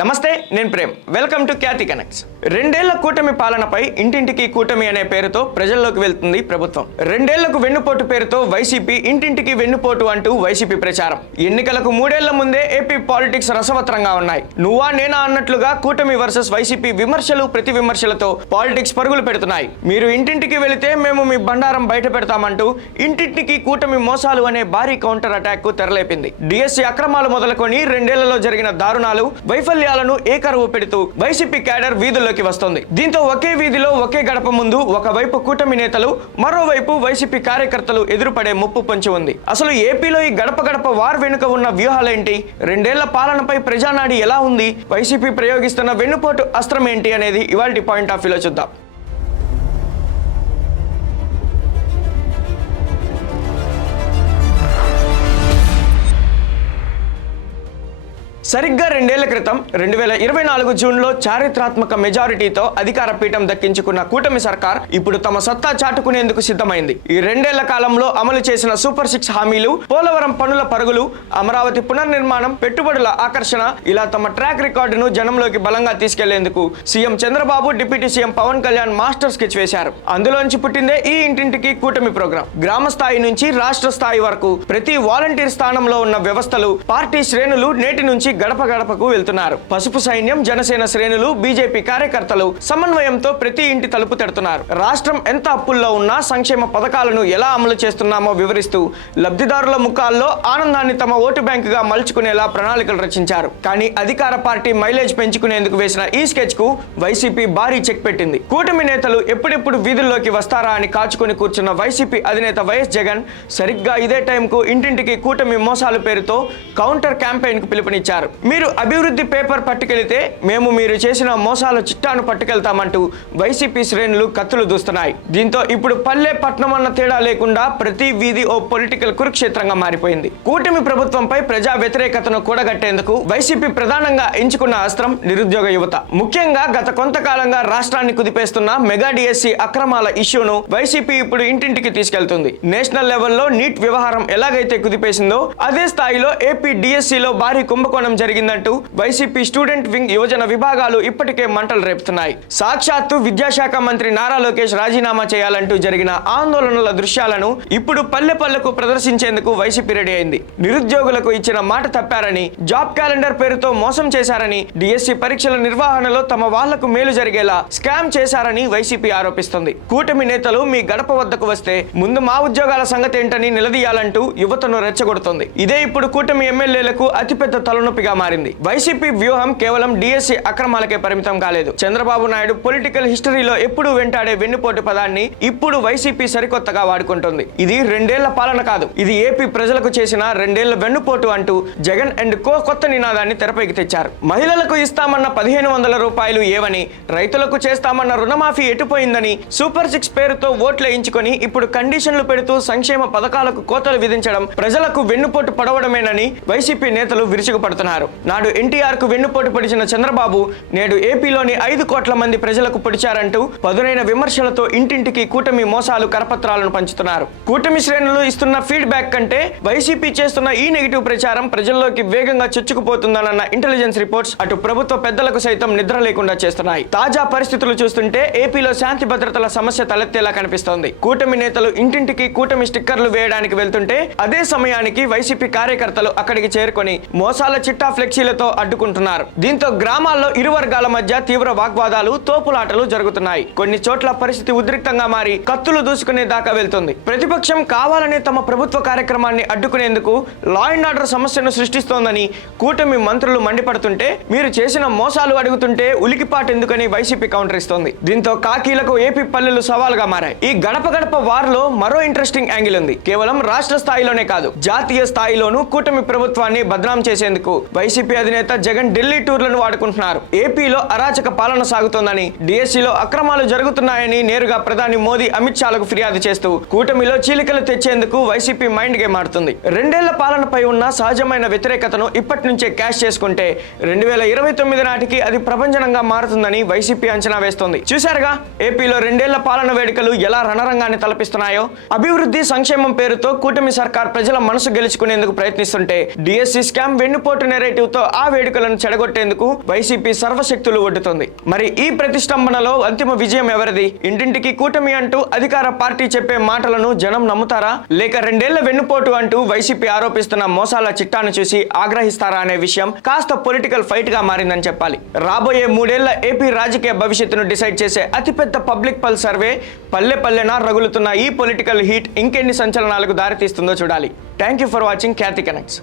నమస్తే, నేను Prem. Welcome to Khyathi connects. 2 ఏళ్ల కూటమి పాలనపై ఇంటింటికి కూటమి అనే పేరుతో ప్రజల్లోకి వెళ్తుంది ప్రభుత్వం. 2 ఏళ్లకు వెన్నుపోటు పేరుతో వైసీపీ ఇంటింటికి వెన్నుపోటు అంటూ వైసీపీ ప్రచారం. ఎన్నికలకు 3 ఏళ్ల ముందే ఏపీ పాలిటిక్స్ రసవత్రంగా ఉన్నాయి. నువ్వా నేనా అన్నట్లుగా కూటమి వర్సెస్ వైసీపీ విమర్శలు ప్రతి విమర్శలతో పాలిటిక్స్ పరుగులు పెడుతున్నాయి. మీరు ఇంటింటికి వెళితే మేము మీ బండారం బయట పెడతామంటూ ఇంటింటికి కూటమి మోసాలు అనే భారీ కౌంటర్ అటాక్ కు తెరలేపింది. డిఎస్సి అక్రమాలు మొదలుకొని 2 ఏళ్లలో జరిగిన దారుణాలు, వైఫల్యాలను ఏకరువు పెడుతూ వైసీపీ క్యాడర్ వీధుల్లోకి వస్తుంది. దీంతో ఒకే వీధిలో ఒకే గడప ముందు ఒకవైపు కూటమి నేతలు, మరోవైపు వైసీపీ కార్యకర్తలు ఎదురుపడే ముప్పు పొంచి ఉంది. అసలు ఏపీలో ఈ గడప గడప వార్ వెనుక ఉన్న వ్యూహాలేంటి? 2 ఏళ్ల పాలనపై ప్రజానాడి ఎలా ఉంది? వైసీపీ ప్రయోగిస్తున్న వెన్నుపోటు అస్త్రం ఏంటి అనేది ఇవాల్టి పాయింట్ ఆఫ్ వ్యూలో చూద్దాం. సరిగ్గా 2 ఏళ్ల క్రితం 2024 జూన్లో చారిత్రాత్మక మెజారిటీతో అధికార పీఠం దక్కించుకున్న కూటమి సర్కార్ ఇప్పుడు తమ సత్తా చాటుకునేందుకు సిద్ధమైంది. ఈ 2 ఏళ్ల కాలంలో అమలు చేసిన సూపర్ 6 హామీలు, పోలవరం పనుల పరుగులు, అమరావతి పునర్నిర్మాణం, పెట్టుబడుల ఆకర్షణ, ఇలా తమ ట్రాక్ రికార్డును జనంలోకి బలంగా తీసుకెళ్లేందుకు CM Chandrababu, deputy CM Pawan Kalyan master sketch వేశారు. అందులోంచి పుట్టిందే ఈ ఇంటింటికి కూటమి ప్రోగ్రాం. గ్రామ స్థాయి నుంచి రాష్ట్ర స్థాయి వరకు ప్రతి వాలంటీర్ స్థానంలో ఉన్న వ్యవస్థలు, పార్టీ శ్రేణులు నేటి నుంచి గడప గడపకు వెళ్తున్నారు. పసుపు సైన్యం, జనసేన శ్రేణులు, బీజేపీ కార్యకర్తలు సమన్వయంతో ప్రతి ఇంటి తలుపు తడుతున్నారు. రాష్ట్రం ఎంత అప్పుల్లో ఉన్నా సంక్షేమ పథకాలను ఎలా అమలు చేస్తున్నామో వివరిస్తూ లబ్ధిదారుల ముఖాల్లో ఆనందాన్ని తమ ఓటు బ్యాంకుగా మలుచుకునేలా ప్రణాళికలు రచించారు. కానీ అధికార పార్టీ మైలేజ్ పెంచుకునేందుకు వేసిన ఈ స్కెచ్ కు వైసీపీ భారీ చెక్ పెట్టింది. కూటమి నేతలు ఎప్పుడెప్పుడు వీధుల్లోకి వస్తారా అని కాచుకుని కూర్చున్న వైసీపీ అధినేత వైఎస్ జగన్ సరిగ్గా ఇదే టైంకు ఇంటింటికి కూటమి మోసాల పేరుతో కౌంటర్ క్యాంపెయిన్ కు పిలుపునిచ్చారు. మీరు అభివృద్ధి పేపర్ పట్టుకెళితే మేము మీరు చేసిన మోసాల చిట్టాను పట్టుకెళ్తామంటూ వైసీపీ శ్రేణులు కత్తులు దూస్తున్నాయి. దీంతో ఇప్పుడు పల్లె పట్నం అన్న తేడా లేకుండా ప్రతి వీధి ఓ పొలిటికల్ కురుక్షేత్రంగా మారిపోయింది. కూటమి ప్రభుత్వంపై ప్రజా వ్యతిరేకతను కూడగట్టేందుకు వైసీపీ ప్రధానంగా ఎంచుకున్న అస్త్రం నిరుద్యోగ యువత. ముఖ్యంగా గత కొంతకాలంగా రాష్ట్రాన్ని కుదిపేస్తున్న మెగా డిఎస్సి అక్రమాల ఇష్యూను వైసీపీ ఇప్పుడు ఇంటింటికి తీసుకెళ్తుంది. నేషనల్ లెవెల్లో నీట్ వ్యవహారం ఎలాగైతే కుదిపేసిందో అదే స్థాయిలో ఏపీ డిఎస్సిలో భారీ కుంభకోణం జరిగిందంటూ వైసీపీ స్టూడెంట్ వింగ్ యువజన విభాగాలు ఇప్పటికే మంటలు రేపుతున్నాయి. సాక్షాత్తు విద్యాశాఖ మంత్రి నారా లోకేష్ రాజీనామా చేయాలంటూ జరిగిన ఆందోళనల దృశ్యాలను ఇప్పుడు పల్లె పల్లెకు ప్రదర్శించేందుకు వైసీపీ రెడీ అయింది. నిరుద్యోగులకు ఇచ్చిన మాట తప్పారని, జాబ్ క్యాలెండర్ పేరుతో మోసం చేశారని, డిఎస్సి పరీక్షల నిర్వహణలో తమ వాళ్లకు మేలు జరిగేలా స్కామ్ చేశారని వైసీపీ ఆరోపిస్తుంది. కూటమి నేతలు మీ గడప వద్దకు వస్తే ముందు మా ఉద్యోగాల సంగతి ఏంటని నిలదీయాలంటూ యువతను రెచ్చగొడుతోంది. ఇదే ఇప్పుడు కూటమి ఎమ్మెల్యేలకు అతిపెద్ద తలనొప్పిగా మారింది. వైసీపీ వ్యూహం కేవలం డిఎస్సి అక్రమాలకే పరిమితం కాలేదు. చంద్రబాబు నాయుడు పొలిటికల్ హిస్టరీలో ఎప్పుడూ వెంటాడే వెన్నుపోటు పదాన్ని ఇప్పుడు వైసీపీ సరికొత్తగా వాడుకుంటుంది. ఇది 2 ఏళ్ల పాలన కాదు, ఇది ఏపీ ప్రజలకు చేసిన 2 ఏళ్ల వెన్నుపోటు అంటూ జగన్ అండ్ కో కొత్త నినాదాన్ని తెరపైకి తెచ్చారు. మహిళలకు ఇస్తామన్న 1500 రూపాయలు ఏవని, రైతులకు చేస్తామన్న రుణమాఫీ ఎటుపోయిందని, సూపర్ 6 పేరుతో ఓట్లు వేయించుకొని ఇప్పుడు కండిషన్లు పెడుతూ సంక్షేమ పథకాలకు కోతలు విధించడం ప్రజలకు వెన్నుపోటు పడవడమేనని వైసీపీ నేతలు విరుచుకుపడుతున్నారు. నాడు ఎన్టీఆర్ కు వెన్నుపోటు పొడిచిన చంద్రబాబు నేడు ఏపీలోని 5 కోట్ల మంది ప్రజలకు పొడిచారంటూ పదునైన విమర్శలతో ఇంటింటికి కూటమి మోసాలు కరపత్రాలను పంచుతున్నారు. కూటమి శ్రేణులు ఇస్తున్న ఫీడ్బ్యాక్ కంటే వైసీపీ చేస్తున్న ఈ నెగిటివ్ ప్రచారం ప్రజల్లోకి వేగంగా చొచ్చుకుపోతుందన్న ఇంటెలిజెన్స్ రిపోర్ట్స్ అటు ప్రభుత్వ పెద్దలకు సైతం నిద్ర లేకుండా చేస్తున్నాయి. తాజా పరిస్థితులు చూస్తుంటే ఏపీలో శాంతి భద్రతల సమస్య తలెత్తేలా కనిపిస్తోంది. కూటమి నేతలు ఇంటింటికి కూటమి స్టిక్కర్లు వేయడానికి వెళ్తుంటే అదే సమయానికి వైసీపీ కార్యకర్తలు అక్కడికి చేరుకొని మోసాల చిట్టా ఫ్లెక్సీలతో అడ్డుకుంటున్నారు. దీంతో గ్రామాల్లో ఇరు వర్గాల మధ్య తీవ్ర వాగ్వాదాలు, తోపులాటలు జరుగుతున్నాయి. కొన్ని చోట్ల పరిస్థితి ఉద్రిక్తంగా మారి కత్తులు దూసుకునే దాకా వెళ్తుంది. ప్రతిపక్షం కావాలనే తమ ప్రభుత్వ కార్యక్రమాన్ని అడ్డుకునేందుకు లా అండ్ ఆర్డర్ సమస్యను సృష్టిస్తోందని కూటమి మంత్రులు మండిపడుతుంటే, మీరు చేసిన మోసాలు అడుగుతుంటే ఉలికిపాటెందుకని వైసీపీ కౌంటర్ ఇస్తోంది. దీంతో కాకీలకు ఏపీ పల్లెలు సవాల్గా మారాయి. ఈ గడప గడప వార్లో మరో ఇంట్రెస్టింగ్ యాంగిల్ ఉంది. కేవలం రాష్ట్ర స్థాయిలోనే కాదు, జాతీయ స్థాయిలోనూ కూటమి ప్రభుత్వాన్ని బద్నాం చేసేందుకు వైసీపీ అధినేత జగన్ ఢిల్లీ టూర్లను వాడుకుంటున్నారు. ఏపీలో అరాచక పాలన సాగుతోందని, డిఎస్సిలో అక్రమాలు జరుగుతున్నాయని నేరుగా ప్రధాని మోదీ, అమిత్ షాలకు ఫిర్యాదు చేస్తూ కూటమిలో చీలికలు తెచ్చేందుకు వైసీపీ మైండ్ గేమ్ ఆడుతుంది. 2 ఏళ్ల పాలనపై ఉన్న సహజమైన వ్యతిరేకతను ఇప్పటి నుంచే క్యాష్ చేసుకుంటే 2029 నాటికి అది ప్రభంజనంగా మారుతుందని వైసీపీ అంచనా వేస్తోంది. చూశారుగా ఏపీలో 2 ఏళ్ల పాలన వేడుకలు ఎలా రణరంగాన్ని తలపిస్తున్నాయో. అభివృద్ధి, సంక్షేమం పేరుతో కూటమి సర్కార్ ప్రజల మనసు గెలుచుకునేందుకు ప్రయత్నిస్తుంటే డిఎస్సి స్కామ్ వెన్నుపోటు నెరేటివ్ తో ఆ వేడుకలను చెడగొట్టేందుకు వైసీపీ సర్వశక్తులు ఒడ్డుతుంది. మరి ఈ ప్రతిష్టంభనలో అంతిమ విజయం ఎవరిది? ఇంటింటికి కూటమి అంటూ అధికార పార్టీ చెప్పే మాటలను జనం నమ్ముతారా, లేక 2 ఏళ్ల వెన్నుపోటు అంటూ వైసీపీ ఆరోపిస్తున్న మోసాల చిట్టాను చూసి ఆగ్రహిస్తారా అనే విషయం కాస్త పొలిటికల్ ఫైట్ గా మారిందని చెప్పాలి. రాబోయే 3 ఏళ్ల ఏపీ రాజకీయ భవిష్యత్తును డిసైడ్ చేసే అతిపెద్ద పబ్లిక్ పల్ సర్వే పల్లె పల్లెనా రగులుతున్న ఈ పొలిటికల్ హీట్ ఇంకెన్ని సంచలనాలకు దారితీస్తుందో చూడాలి. Thank you for watching Khyati connects.